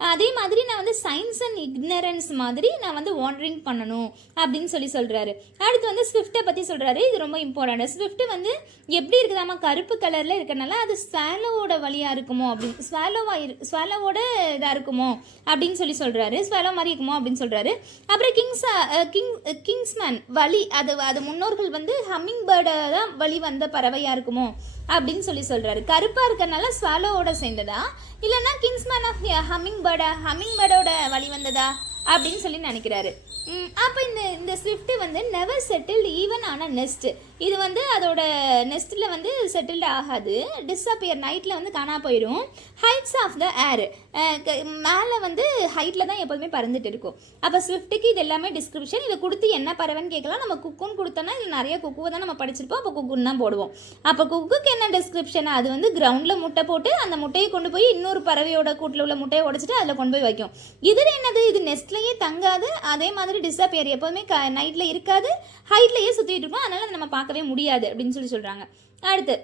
அதே மாதிரி நான் வந்து சயின்ஸ் அண்ட் இக்னரன்ஸ் மாதிரி நான் வந்து வாண்டரிங் பண்ணணும் அப்படின்னு சொல்கிறாரு. அடுத்து வந்து ஸ்விஃப்ட்டை பற்றி சொல்கிறாரு. இது ரொம்ப இம்பார்ட்டன்ட். ஸ்விஃப்ட் வந்து எப்படி இருக்குதாமா, கருப்பு கலரில் இருக்கிறனால அது ஸ்வாலோவோட வழியாக இருக்குமோ அப்படின்னு, ஸ்வாலோவோட இதாக இருக்குமோ அப்படின்னு சொல்கிறாரு. ஸ்வாலோ மாதிரி இருக்குமோ அப்படின்னு சொல்கிறாரு. அப்புறம் கிங்ஸ்மேன் வழி, அது முன்னோர்கள் வந்து ஹம்மிங் பேர்டை தான் வழி வந்த பறவையாக இருக்குமோ அப்படின்னு சொல்கிறாரு. கருப்பாக இருக்கிறனால ஸ்வாலோவோட சேர்ந்ததா, இல்லைன்னா கிங்ஸ்மேன் ஆஃப் ஹம்மிங் பேர்டோட வழி வந்ததா அப்படின்னு நினைக்கிறாரு. அப்போ இந்த ஸ்விஃப்ட் வந்து நெவர் செட்டில்டு ஈவன் ஆன நெஸ்ட். இது வந்து அதோட நெஸ்ட்டில் வந்து செட்டில்டு ஆகாது, டிஸ்அப்பியர், நைட்டில் வந்து காணா போயிடும். ஹைட்ஸ் ஆஃப் த ஏர், மேலே வந்து ஹைட்டில் தான் எப்போதுமே பறந்துட்டு இருக்கும். அப்போ ஸ்விஃப்ட்டுக்கு இது எல்லாமே டிஸ்கிரிப்ஷன். இதை கொடுத்து என்ன பறவைன்னு கேட்கலாம். நம்ம குக்குன்னு கொடுத்தோன்னா இதில் நிறைய குக்குவை தான் நம்ம படிச்சிருப்போம். அப்போ குக்குன்னு தான் போடுவோம். அப்போ குக்குக்கு என்ன டிஸ்கிரிப்ஷன்? அது வந்து கிரவுண்டில் முட்டை போட்டு அந்த முட்டையை கொண்டு போய் இன்னொரு பறவையோட கூட்டில் உள்ள முட்டையை உடைச்சிட்டு அதில் கொண்டு போய் வைக்கும். இதில் என்னது, இது நெஸ்ட்லேயே தங்காது, அதே மாதிரி டிஸ்அப்பியர், எப்போதுமே நைட்டில் இருக்காது, ஹைட்லேயே சுற்றிட்டு இருக்கும். அதனால் நம்ம பார்க்கவே முடியாது அப்படின்னு சொல்கிறாங்க. அடுத்து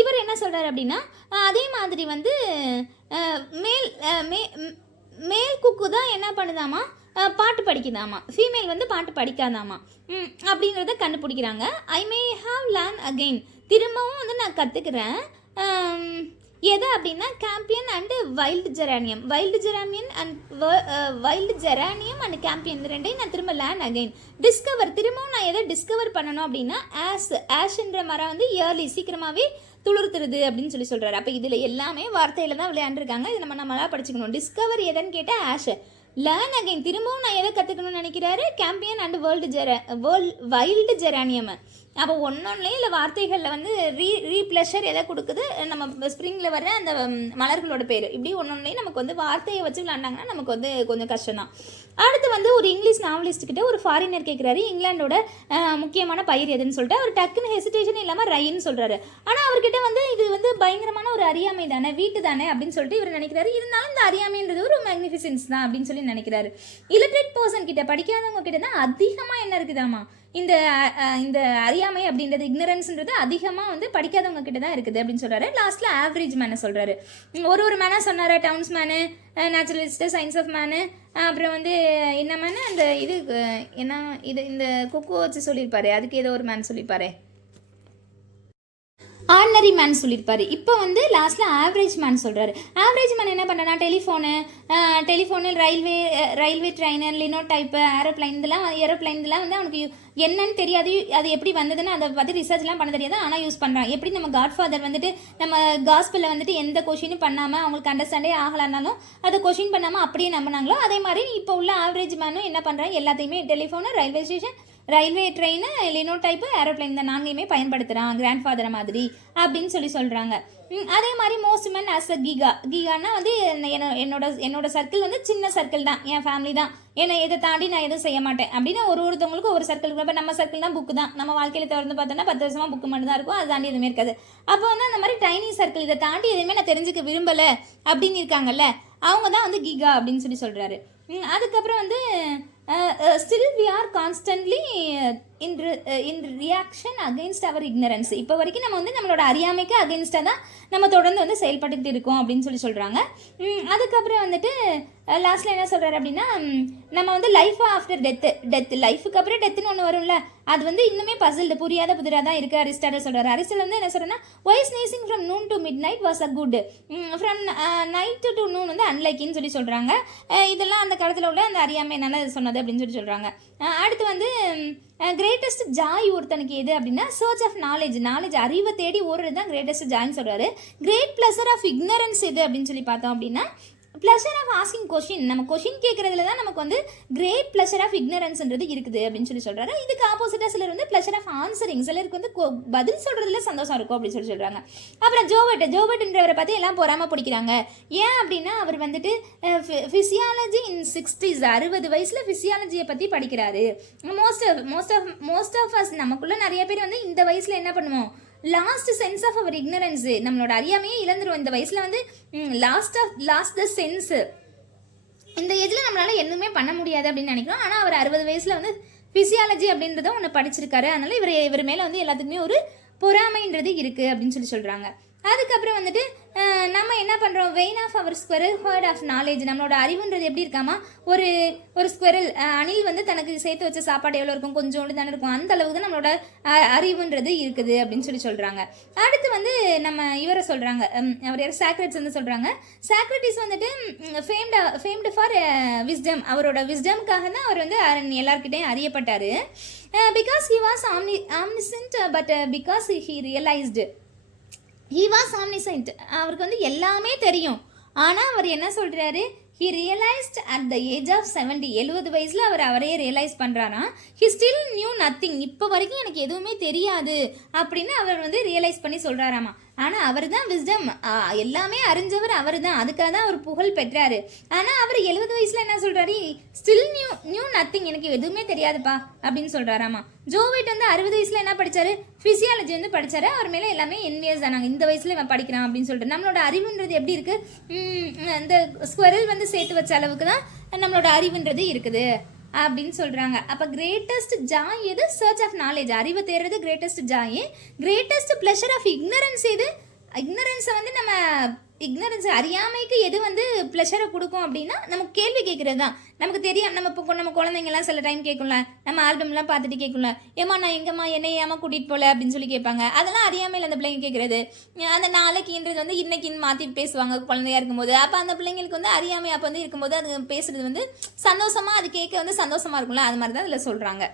இவர் என்ன சொல்கிறார் அப்படின்னா, அதே மாதிரி வந்து மேல் குக்கு தான் என்ன பண்ணுதாமா, பாட்டு படிக்குதாமா, ஃபீமேல் வந்து பாட்டு படிக்காதாமா அப்படிங்கிறத கண்டுபிடிக்கிறாங்க. ஐ மே ஹாவ் லேர்ன் அகெயின், திரும்பவும் வந்து நான் கற்றுக்கிறேன். எது அப்படின்னா Campion and wild geranium and Campion, இந்த ரெண்டையும் நான் திரும்ப லேர்ன் அகைன். டிஸ்கவர், திரும்பவும் நான் எதை டிஸ்கவர் பண்ணணும் அப்படின்னா ஆஷ்ன்ற மரம் வந்து இயர்லி, சீக்கிரமாகவே துளிர்த்துருது அப்படின்னு சொல்கிறாரு. அப்போ இதில் எல்லாமே வார்த்தையில் தான் விளையாண்டுருக்காங்க. இது நம்மளா படிச்சுக்கணும். டிஸ்கவர் எதுன்னு கேட்டால் ஆஷ், லேர்ன் அகைன் திரும்பவும் நான் எதை கற்றுக்கணும்னு நினைக்கிறாரு, கேம்பியன் அண்டு வைல்டு ஜெரானியம். அப்போ ஒன்னொன்னுலேயும் இல்லை வார்த்தைகளில் வந்து ரீப்ளஷர் எதை கொடுக்குது, நம்ம ஸ்ப்ரிங்கில் வர அந்த மலர்களோட பேர், இப்படி ஒன்னொன்னுலேயும் நமக்கு வந்து வார்த்தையை வச்சு விளாண்டாங்கன்னா நமக்கு வந்து கொஞ்சம் கஷ்டம்தான். அடுத்து வந்து ஒரு இங்கிலீஷ் நாவலிஸ்ட்கிட்ட ஒரு ஃபாரினர் கேட்குறாரு, இங்கிலாண்டோட முக்கியமான பயிர் எதுன்னு சொல்லிட்டு. அவர் டக்குன்னு ஹெசிடேஷன் இல்லாமல் ரைன்னு சொல்கிறாரு. ஆனால் அவர்கிட்ட வந்து இது வந்து பயங்கரமான ஒரு அறியாமை தானே, வீட்டு தானே அப்படின்னு சொல்லிட்டு இவர் நினைக்கிறாரு. இருந்தாலும் இந்த அறியாமைன்றது ஒரு மேக்னிஃபிசன்ஸ் தான் அப்படின்னு சொல்லி நினைக்கிறாரு. இல்லட்ரேட் பர்சன் கிட்ட, படிக்காதவங்க கிட்ட தான் அதிகமாக என்ன இருக்குதாமா, இந்த அறியாமை அப்படின்றது, இக்னரன்ஸ்ன்றது அதிகமாக வந்து படிக்காதவங்க கிட்ட தான் இருக்குது அப்படின்னு சொல்கிறாரு. லாஸ்ட்டில் ஆவரேஜ் மேனை சொல்கிறாரு. ஒரு மேனை சொன்னார், townsman, naturalist, science of man, அப்புறம் வந்து என்ன மேனு, அந்த இது என்ன இது இந்த குக்கு வச்சு சொல்லியிருப்பாரு, அதுக்கு ஏதோ ஒரு மேன் சொல்லியிருப்பாரு. ஆர்டினரி மேன் சொல்லியிருப்பாரு. இப்போ வந்து லாஸ்ட்டில் ஆவரேஜ் மேன் சொல்கிறாரு. ஆவரேஜ் மேன் என்ன பண்ணுறனா, telephone railway train, linotype, aeroplane இதெல்லாம் வந்து அவனுக்கு என்னன்னு தெரியாது, அது எப்படி வந்ததுன்னு அதை பற்றி ரிசர்ச்லாம் பண்ண தெரியாது, ஆனால் யூஸ் பண்ணுறான். எப்படி நம்ம காட்ஃபாதர் வந்துட்டு நம்ம காஸ்பலில் வந்துட்டு எந்த கொஷினும் பண்ணாமல் அவங்களுக்கு அண்டர்ஸ்டாண்டே ஆகலைன்னாலும் அதை கொஷின் பண்ணாமல் அப்படியே நம்பினாங்களோ, அதே மாதிரி இப்போ உள்ள ஆவரேஜ் மேனும் என்ன பண்ணுறாங்க, எல்லாத்தையுமே telephone, railway station, railway train, linotype, aeroplane இந்த நான்கையுமே பயன்படுத்துகிறான் கிராண்ட் ஃபாதரை மாதிரி அப்படின்னு சொல்கிறாங்க. அதே மாதிரி மோஸ்ட் மேன் ஆஸ் அ கீகான்னா வந்து என்னோட சர்க்கிள் வந்து சின்ன சர்க்கிள் தான், என் ஃபேமிலி தான், ஏன்னா இதை தாண்டி நான் எதுவும் செய்ய மாட்டேன் அப்படின்னு ஒருத்தவங்களுக்கு ஒரு சர்க்கிள். இப்போ நம்ம சர்க்கிள் தான் புக்கு தான், நம்ம வாழ்க்கையில் திறந்து பார்த்தோன்னா 10 வருஷமாக புக்கு மட்டும் தான் இருக்கும், அது தாண்டி எதுவுமே இருக்காது. அப்போ வந்து அந்த மாதிரி டைனி சர்க்கிள், இதை தாண்டி எதுவுமே நான் தெரிஞ்சுக்க விரும்பலை அப்படின்னு இருக்காங்கல்ல, அவங்க தான் வந்து கீகா அப்படின்னு சொல்கிறாரு. அதுக்கப்புறம் வந்து still we are constantly in reaction against our ignorance. இப்போ வரைக்கும் நம்ம வந்து நம்மளோட அறியாமைக்கு அகெயின்ஸ்டாக தான் நம்ம தொடர்ந்து வந்து செயல்பட்டுக்கிட்டு இருக்கோம் அப்படின்னு சொல்கிறாங்க. அதுக்கப்புறம் வந்துட்டு லாஸ்ட்டில் என்ன சொல்கிறாரு அப்படின்னா, நம்ம வந்து லைஃப் ஆஃப்டர் டெத்து லைஃபுக்கு அப்புறம் டெத்துன்னு ஒன்று வரும்ல, அது வந்து இன்னுமே புரியாத புதிராக தான் இருக்குது அரிஸ்டாட்டில் சொல்கிறார். அரிஸ்டாட்டில் வந்து என்ன சொல்கிறேன்னா, why sneezing from noon to midnight was a good, from night to noon வந்து அன்லைக்கின்னு சொல்கிறாங்க. இதெல்லாம் அந்த காலத்தில் உள்ள அந்த அறியாமை என்னென்ன சொன்னது அப்படின்னு சொல்கிறாங்க. அடுத்து வந்து கிரேட்டஸ்ட் ஜாய் ஒருத்தனுக்கு எது அப்படின்னா, சர்ச் ஆஃப் நாலேஜ் அறிவை தேடி ஓடுறது தான் கிரேட்டஸ்ட் ஜாய்ன்னு சொல்கிறாரு. கிரேட் ப்ளஷர் ஆஃப் இக்னரன்ஸ் எது அப்படின்னு சொல்லி பார்த்தோம் அப்படின்னா, ப்ளஷர் ஆஃப் ஆஸ்கிங் கொஷின், நம்ம கொஷின் கேட்குறதுல தான் நமக்கு வந்து கிரேட் ப்ளஷர் ஆஃப் இக்னரன்ஸ்ன்றது இருக்குது அப்படின்னு சொல்கிறாரு. இதுக்கு ஆப்போசிட்டாக சிலர் வந்து ப்ளஷர் ஆஃப் ஆன்சரிங், சிலருக்கு வந்து பதில் சொல்கிறதுல சந்தோஷம் இருக்கும் அப்படின்னு சொல்கிறாங்க. அப்புறம் ஜோவர்ட்ன்றவரை பார்த்து எல்லாம் பொறாமல் பிடிக்கிறாங்க. ஏன் அப்படின்னா, அவர் வந்துட்டு ஃபிசியாலஜி இன் 60s 60 வயசில் ஃபிசியாலஜியை பற்றி படிக்கிறாரு. மோஸ்ட் ஆஃப் அஸ் நமக்குள்ளே நிறைய பேர் வந்து இந்த வயசில் என்ன பண்ணுவோம், லாஸ்ட் சென்ஸ் ஆஃப் அவர் இக்னரன்ஸு, நம்மளோட அறியாமையே இழந்துருவோம் இந்த வயசில் வந்து. லாஸ்ட் த சென்ஸு, இந்த ஏஜில் நம்மளால் எதுவுமே பண்ண முடியாது அப்படின்னு நினைக்கிறோம். ஆனால் அவர் 60 வயசில் வந்து ஃபிசியாலஜி அப்படின்றத ஒன்று படிச்சிருக்காரு. அதனால் இவர் மேலே வந்து எல்லாத்துக்குமே ஒரு பொறாமைன்றது இருக்குது அப்படின்னு சொல்கிறாங்க. அதுக்கப்புறம் வந்துட்டு நம்ம என்ன பண்ணுறோம், vein of our squirrel hoard of knowledge, நம்மளோட அறிவுன்றது எப்படி இருக்காமா, ஒரு ஸ்குவரல் அணில் வந்து தனக்கு சேர்த்து வச்ச சாப்பாடு எவ்வளோ இருக்கும், கொஞ்சோண்டு தானே இருக்கும், அந்த அளவுக்கு தான் நம்மளோட அறிவுன்றது இருக்குது அப்படின்னு சொல்கிறாங்க. அடுத்து வந்து நம்ம இவரை சொல்கிறாங்க, அவர் யார், சாக்ரட்டிஸ் வந்து சொல்கிறாங்க. சாக்ரட்டிஸ் வந்துட்டு ஃபேம்டு ஃபார் விஸ்டம், அவரோட விஸ்டம்காக தான் அவர் வந்து எல்லாருக்கிட்டையும் அறியப்பட்டார். Because he was omniscient but because he realised he was omniscient, அவருக்கு வந்து எல்லாமே தெரியும். ஆனால் அவர் என்ன சொல்கிறாரு, he realized at the age of 70 வயசில் அவரே realise பண்ணுறாரா, he still knew nothing, இப்போ வரைக்கும் எனக்கு எதுவுமே தெரியாது அப்படின்னு அவர் வந்து ரியலைஸ் பண்ணி சொல்கிறாராமா. ஆனால் அவர் தான் விஸ்டம், எல்லாமே அறிஞ்சவர் அவர் தான், அதுக்காக தான் அவர் புகழ் பெற்றாரு. ஆனால் அவர் 70 வயசில் என்ன சொல்கிறாரு, ஸ்டில் நியூ நத்திங், எனக்கு எதுவுமே தெரியாதுப்பா அப்படின்னு சொல்கிறாராமா. ஜோவைட் வந்து 60 வயசில் என்ன படித்தார், ஃபிசியாலஜி வந்து படித்தார். அவர் மேலே எல்லாமே என்வியஸ் தானாங்க, இந்த வயசில் இவன் படிக்கிறான் அப்படின்னு சொல்லிட்டு. நம்மளோட அறிவுன்றது எப்படி இருக்குது, அந்த ஸ்குவரல் வந்து சேர்த்து வச்ச அளவுக்கு தான் நம்மளோட அறிவுன்றது இருக்குது அப்படின்னு சொல்கிறாங்க. அப்போ கிரேட்டஸ்ட் ஜாய் எது, சர்ச் ஆஃப் நாலேஜ், அறிவை தேடுறது greatest joy. Greatest pleasure of ignorance எது, இக்னரன்ஸை வந்து இக்னரன்ஸ் அறியாமைக்கு எது வந்து ப்ளஷரை கொடுக்கும் அப்படின்னா, நமக்கு கேள்வி கேட்குறது தான். நமக்கு தெரியும், நம்ம குழந்தைங்கலாம் சில டைம் கேட்கும்ல, நம்ம ஆல்பம்லாம் பார்த்துட்டு கேட்கும்ல, ஏமா நான் எங்கம்மா என்னை ஏமா கூட்டிகிட்டு போகல அப்படின்னு சொல்லி கேட்பாங்க. அதெல்லாம் அறியாமையில் அந்த பிள்ளைங்க கேட்குறது. அந்த நாளைக்குன்றது வந்து இன்னைக்குன்னு மாற்றி பேசுவாங்க குழந்தையா இருக்கும்போது. அப்போ அந்த பிள்ளைங்களுக்கு வந்து அறியாமை அப்போ வந்து இருக்கும்போது அது பேசுகிறது வந்து சந்தோஷமாக, அது கேட்க வந்து சந்தோஷமாக இருக்கும்ல, அது மாதிரி தான் அதில் சொல்கிறாங்க.